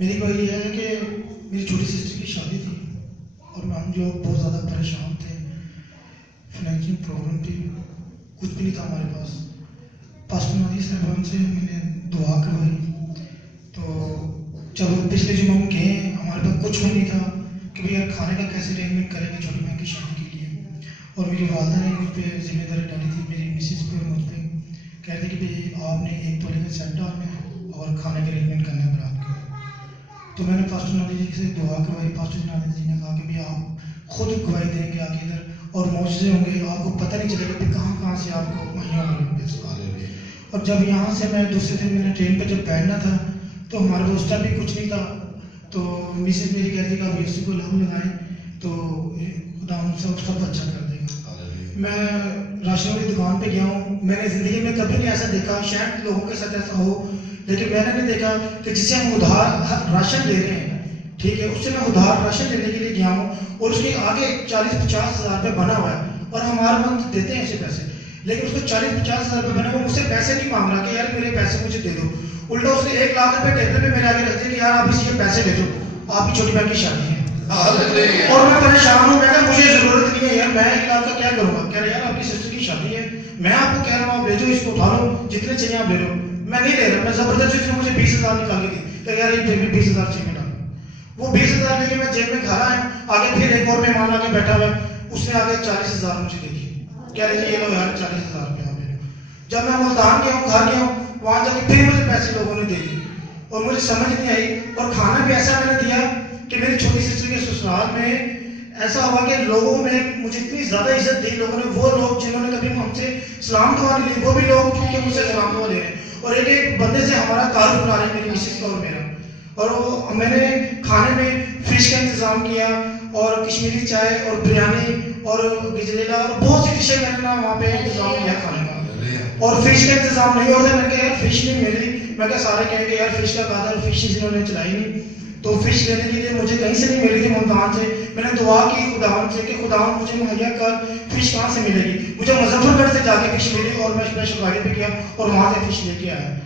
میری بات یہ ہے کہ میری چھوٹی سسٹر کی شادی تھی اور ہم جو بہت زیادہ پریشان تھے، فائنینشیل پرابلم تھی، کچھ بھی نہیں تھا ہمارے پاس. پاسٹر نادی صاحب سے میں نے دعا کروائی. تو جب پچھلے جمعہ ہم گئے ہمارے پاس کچھ بھی نہیں تھا کہ بھئی یار کھانے کا کیسے ارینجمنٹ کریں گے چھوٹی بہن کی شادی کے لیے. اور میری والدہ نے مجھ پہ ذمہ داری ڈالی تھی، میری مسز پہ اور مجھ پہ، کہہ رہے تھے کہ بھئی آپ نے ایک تولے کا سیٹ ڈالنا ہے اور کھانے کا ارینجمنٹ کرنا ہے برات کا. تو میں نے پاسٹر نادی جی سے دعا کروائی. پاسٹر نادی جی نے کہا کہ بھئی آپ خود گواہی دیں گے آگے ادھر اور معجزے ہوں گے، آپ کو پتہ نہیں چلے گا کہ کہاں سے آپ کو مہیا ہوں گے. اور جب یہاں سے میں دوسرے دن میں نے ٹرین پہ جب بیٹھنا تھا تو ہمارے پاس اس ٹائم بھی کچھ نہیں تھا. تو مسز میری کہتی کہ آپ اسی کو لہو لگائیں تو خدا ہم سب اچھا کر دے گا. میں راشن والی دکان پہ گیا ہوں. میں نے زندگی میں کبھی نہیں ایسا دیکھا، شاید لوگوں کے ساتھ ایسا ہو، لیکن میں نے نہیں دیکھا کہ جسے ہم ادھار راشن دے رہے ہیں، ٹھیک ہے، اس سے میں ادھار راشن دینے کے لیے گیا ہوں اور اس کے آگے 40-50 ہزار روپے بنا ہوا ہے اور ہمارا منتھ دیتے ہیں ایسے پیسے، لیکن اس کو 40-50 ہزار روپے بنا ہوا، مجھ سے پیسے نہیں مانگ رہا کہ یار میرے پیسے مجھے دے دو. الٹا اس نے 1 لاکھ روپے ٹیبل پہ میرے آگے رکھ دیا کہ یار آپ اسی کے پیسے دے دو، آپ کی چھوٹی بہن کی شادی ہے. اور میں پریشان ہوں. میں کہا مجھے ضرورت نہیں ہے یار، میں 1 لاکھ کا کیا کروں گا. کہہ رہے یار آپ کی سسٹر کی شادی ہے، میں آپ کو کہہ رہا ہوں آپ لے جاؤ، اس کو اٹھا لو، جتنے چاہیے آپ لے لو. میں نہیں لے رہا. میں زبردستی اس نے مجھے 20,000 نکال کے دی کہ یار یہ 20,000 چاہیے ڈالو. وہ 20,000 لے کے میں جیب میں کھا رہا ہے. آگے پھر ایک اور مہمان آگے بیٹھا ہوا ہے، اس نے آگے 40,000 مجھے دے دی. کہہ رہے جی یہ لو یار 40,000 روپے آپ لے لو. جب میں ملتان گیا ہوں، گھر گیا ہوں، وہاں جا کے پھر مجھے پیسے لوگوں نے دے دی اور مجھے سمجھ نہیں آئی. اور کھانا بھی ایسا میں نے دیا کہ میری چھوٹی سسٹر کے سسرال میں ایسا ہوا کہ لوگوں میں مجھے اتنی زیادہ عزت دی لوگوں نے. وہ لوگ جنہوں نے کبھی ہم سے سلام دعا نہیں لی، وہ بھی لوگ کیونکہ مجھ سے سلام دعا لے رہے ہیں. اور ایک بندے سے ہمارا تعارف بنا رہے ہیں، میری مسز کا اور میرا. اور میں نے کھانے میں فش کا انتظام کیا اور کشمیری چائے اور بریانی اور گجریلا اور بہت سی ڈشیں میں نے وہاں پہ انتظام کیا کھانے کا. اور فش کا انتظام نہیں ہوتا. میں نے کہا یار فش نہیں ملی. میں کہا سارے کہیں گے یار فش کا کہا تھا، فش انہوں نے چلائی نہیں. تو فش لینے کے لیے مجھے کہیں سے نہیں مل رہی تھی ملتان سے. میں نے دعا کی خداوند سے کہ خداوند مجھے مہیا کر، فش کہاں سے ملے گی. مجھے مظفر گڑھ سے جا کے فش ملی اور میں اسپیشل گاڑی پہ گیا اور وہاں سے فش لے کے آیا.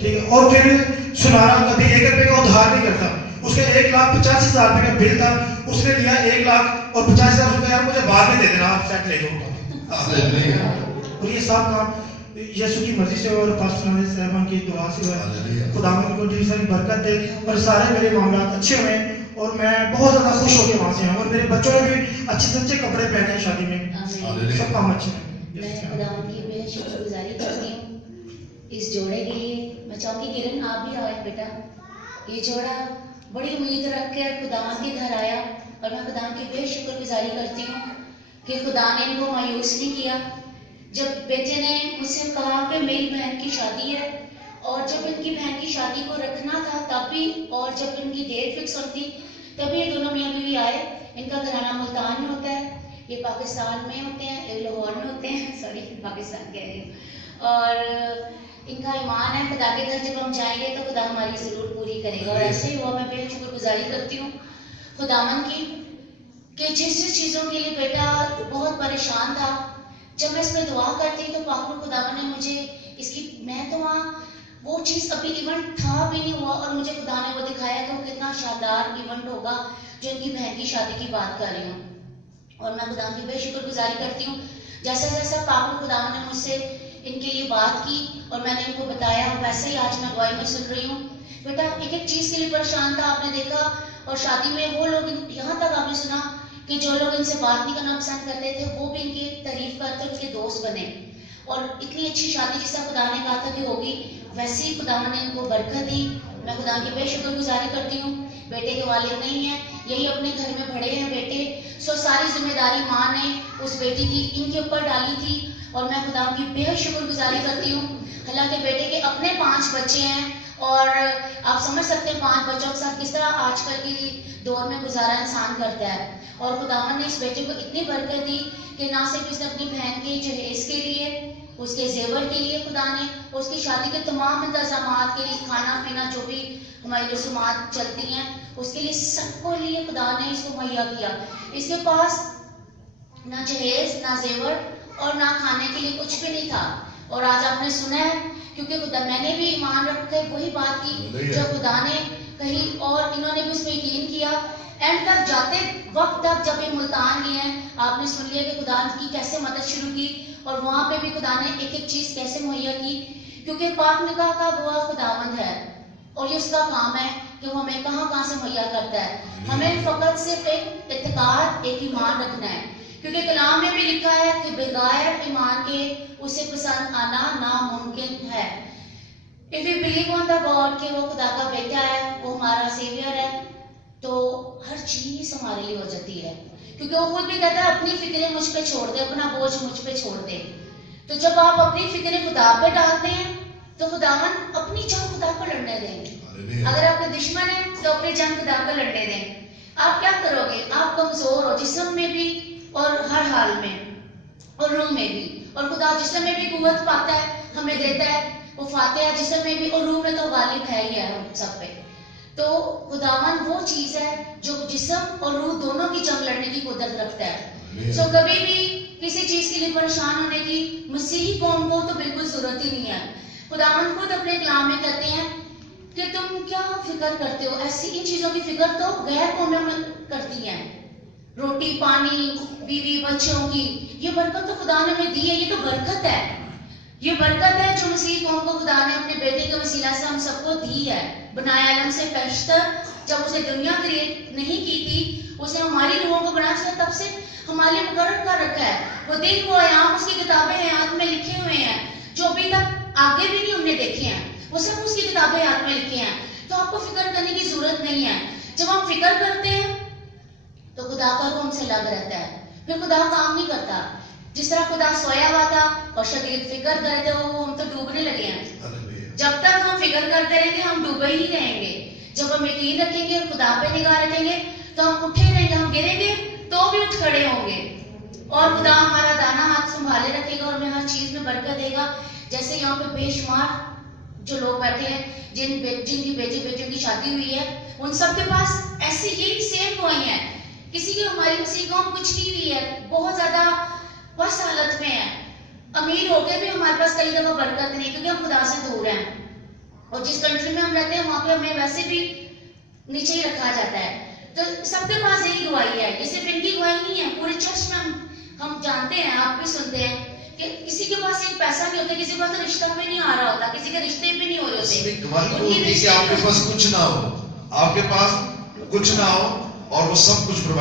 ٹھیک ہے. اور پھر سنارا کبھی 1 روپے کا ادھار نہیں کرتا. اس کے 1,50,000 روپے کا بل تھا، اس نے دیا 1,50,000 روپے، یار مجھے بعد میں دے دینا، آپ سیٹ لے جاؤ. اور یہ سب کام یسوع کی مرضی سے اور پاسٹر نادی صاحب کی دعا سے ہوا ہے. خدا ان کو ڈھیر ساری برکت دے اور سارے میرے معاملات اچھے ہوئے اور میں بہت زیادہ خوش ہو کے وہاں سے ہوں. اور میرے بچوں نے بھی اچھے سے اچھے کپڑے پہنے ہیں شادی میں، سب کام اچھے ہیں. میں خدا کی بے شکر گزاری کرتی ہوں اس جوڑے کے لیے. میں چاہوں گی کرن آپ بھی آئے بیٹا. یہ جوڑا بڑی امید رکھ کے خدا کے گھر آیا اور میں خدا کی بے شکر گزاری کرتی ہوں کہ خدا نے ان کو مایوس نہیں کیا. جب بیٹے نے مجھ سے کہا کہ میری بہن کی شادی ہے اور جب ان کی بہن کی شادی کو رکھنا تھا تب بھی، اور جب ان کی ڈیٹ فکس ہوتی تبھی یہ دونوں میاں بیوی آئے. ان کا گھرانہ ملتان میں ہوتا ہے، یہ پاکستان میں ہوتے ہیں، یہ لاہور میں ہوتے ہیں، سوری پاکستان کہہ رہی ہوں. اور ان کا ایمان ہے خدا کے گھر جب ہم جائیں گے تو خدا ہماری ضرور پوری کرے گا. اور ایسے ہی ہوا. میں بے شکر گزاری کرتی ہوں خداوند کی کہ جس چیزوں کے لیے بیٹا بہت پریشان تھا، جب میں اس میں دعا کرتی تو پاک خداوند نے مجھے اس کی، میں تو وہاں وہ چیز ابھی ایونٹ تھا بھی نہیں ہوا اور مجھے خدا نے وہ دکھایا کہ وہ کتنا شاندار ایونٹ ہوگا جو ان کی بہن کی شادی کی بات کر رہی ہوں. اور میں خدا کی بے شکر گزاری کرتی ہوں جیسا جیسا پاک خداوند نے مجھ سے ان کے لیے بات کی اور میں نے ان کو بتایا، ویسے ہی آج میں گواہی میں سن رہی ہوں. بیٹا ایک ایک چیز کے لیے پریشان تھا، آپ نے دیکھا. اور شادی میں وہ لوگ، یہاں تک آپ نے سنا کہ جو لوگ ان سے بات نہیں کرنا پسند کرتے تھے وہ بھی ان کی تعریف کرتے، ان کے دوست بنے. اور اتنی اچھی شادی جیسا خدا نے کہا تھا کہ ہوگی، ویسے ہی خدا نے ان کو برکت دی. میں خدا کی بے شکر گزاری کرتی ہوں. بیٹے کے والد نہیں ہیں، یہی اپنے گھر میں بڑے ہیں بیٹے، سو ساری ذمہ داری ماں نے اس بیٹی کی ان کے اوپر ڈالی تھی. اور میں خدا کی بے شکر گزاری کرتی ہوں. حالانکہ بیٹے کے اپنے 5 بچے ہیں اور آپ سمجھ سکتے ہیں 5 بچوں کے ساتھ کس طرح آج کل کی دور میں گزارا انسان کرتا ہے. اور خداوند نے اس بیٹے کو اتنی برکت دی کہ نہ صرف اس نے اپنی بہن کے جہیز کے لیے، اس کے زیور کے لیے خدا نے، اس کی شادی کے تمام انتظامات کے لیے، کھانا پینا جو بھی ہماری رسومات چلتی ہیں اس کے لیے، سب کو لیے خدا نے اس کو مہیا کیا. اس کے پاس نہ جہیز، نہ زیور اور نہ کھانے کے لیے کچھ بھی نہیں تھا. اور آج آپ نے سنا ہے کیونکہ خدا، میں نے بھی ایمان رکھ کے وہی بات کی جو خدا نے کہیں اور انہوں نے بھی اس پہ یقین کیا. اینڈ تک جاتے وقت تک جب یہ ملتان گئے ہیں آپ نے سن لیا کہ خدا کی کیسے مدد شروع کی اور وہاں پہ بھی خدا نے ایک ایک چیز کیسے مہیا کی, کیونکہ پاک نگاہ کا گواہ خداوند ہے اور یہ اس کا کام ہے کہ وہ ہمیں کہاں کہاں سے مہیا کرتا ہے. ہمیں فقط صرف ایک اعتقاد ایک ایمان رکھنا ہے, کیونکہ کلام میں بھی لکھا ہے کہ بغیر ایمان کے اسے پسند آنا ناممکن ہے. If we believe on the God کہ وہ خدا کا بیٹا ہے, وہ ہمارا سیویئر ہے, تو ہر چیز ہمارے لیے ہو جاتی ہے, کیونکہ وہ خود بھی کہتا ہے اپنی فکریں مجھ پہ چھوڑ دے, اپنا بوجھ مجھ پہ چھوڑ دے. تو جب آپ اپنی فکریں خدا پہ ڈالتے ہیں تو خداوند اپنی جنگ خدا کو لڑنے دیں. اگر آپ کے دشمن ہیں تو اپنی جنگ خدا کو لڑنے دیں. آپ کیا کرو گے؟ آپ کمزور ہو جسم میں بھی اور ہر حال میں اور روح میں بھی, اور خدا جسم میں بھی قوت پاتا ہے, ہمیں دیتا ہے, وہ فاتح ہے جسم میں بھی اور روح میں تو غالب ہے ہی ہے ہم سب پہ. تو خداوند وہ چیز ہے جو جسم اور روح دونوں کی جنگ لڑنے کی قدرت رکھتا ہے. سو کبھی بھی کسی چیز کے لیے پریشان ہونے کی مسیحی قوم کو تو بالکل ضرورت ہی نہیں ہے. خداوند خود اپنے کلام میں کہتے ہیں کہ تم کیا فکر کرتے ہو, ایسی ان چیزوں کی فکر تو غیر قومیں کرتی ہیں, روٹی پانی بیوی بچوں کی. یہ برکت تو خدا نے ہمیں دی ہے, یہ تو برکت ہے, یہ برکت ہے جو مسیح قوم کو خدا نے اپنے بیٹے کے وسیلہ سے ہم سب کو دی ہے. بنایا علم سے پیشتر جب اسے دنیا کریٹ نہیں کی تھی, اس نے ہماری روحوں کو بنا سے تب سے ہمارے لیے مقرر کر رکھا ہے. وہ دن وہ ایام اس کی کتابیں حیات میں لکھے ہوئے ہیں جو ابھی تک آگے بھی نہیں ہم نے دیکھے ہیں, وہ سب اس کی کتابیں حیات میں لکھے ہیں. تو آپ کو فکر کرنے کی ضرورت نہیں ہے. جب ہم فکر کرتے ہیں تو خدا کا روح ہم سے لگ رہتا ہے, پھر خدا کام نہیں کرتا. جس طرح خدا سویا ہوا تھا اور شدید فکر کرتے ہو, ہم تو ڈوبنے لگے ہیں. جب تک ہم فکر کرتے رہیں گے ہم ڈوبے ہی رہیں گے. جب ہم یقین رکھیں گے اور خدا پہ نگاہ رکھیں گے تو ہم اٹھے رہیں گے, ہم گریں گے تو بھی اٹھ کھڑے ہوں گے, اور خدا ہمارا دانا ہاتھ سنبھالے رکھے گا اور ہمیں ہر چیز میں برکت دے گا. جیسے یہاں پہ بے شمار جو لوگ بیٹھے ہیں جن کی بیٹیوں کی شادی ہوئی ہے, ان سب کے پاس ایسی یہی سیم گواہی ہیں. کسی کی ہماری کسی قوم کچھ نہیں ہوئی ہے, بہت زیادہ بس حالت میں ہے, امیر ہو کے بھی ہمارے پاس کئی دفعہ برکت نہیں, کیونکہ ہم خدا سے دور ہیں. اور جس کنٹری میں ہم رہتے ہیں وہاں پہ ہمیں ویسے بھی نیچے ہی رکھا جاتا ہے. تو سب کے پاس یہی گواہی ہے, یہ صرف ان کی گواہی نہیں ہے, پورے چرچ میں ہم جانتے ہیں, آپ بھی سنتے ہیں کہ کسی کے پاس ایک پیسہ نہیں ہوتا, کسی کے پاس رشتہ بھی نہیں آ رہا ہوتا, کسی کے رشتے بھی نہیں ہو رہے ہوتے. گواہی کہ آپ کے پاس کچھ نہ ہو, آپ کے پاس کچھ نہ ہو اور وہ سب کچھ پرووائڈ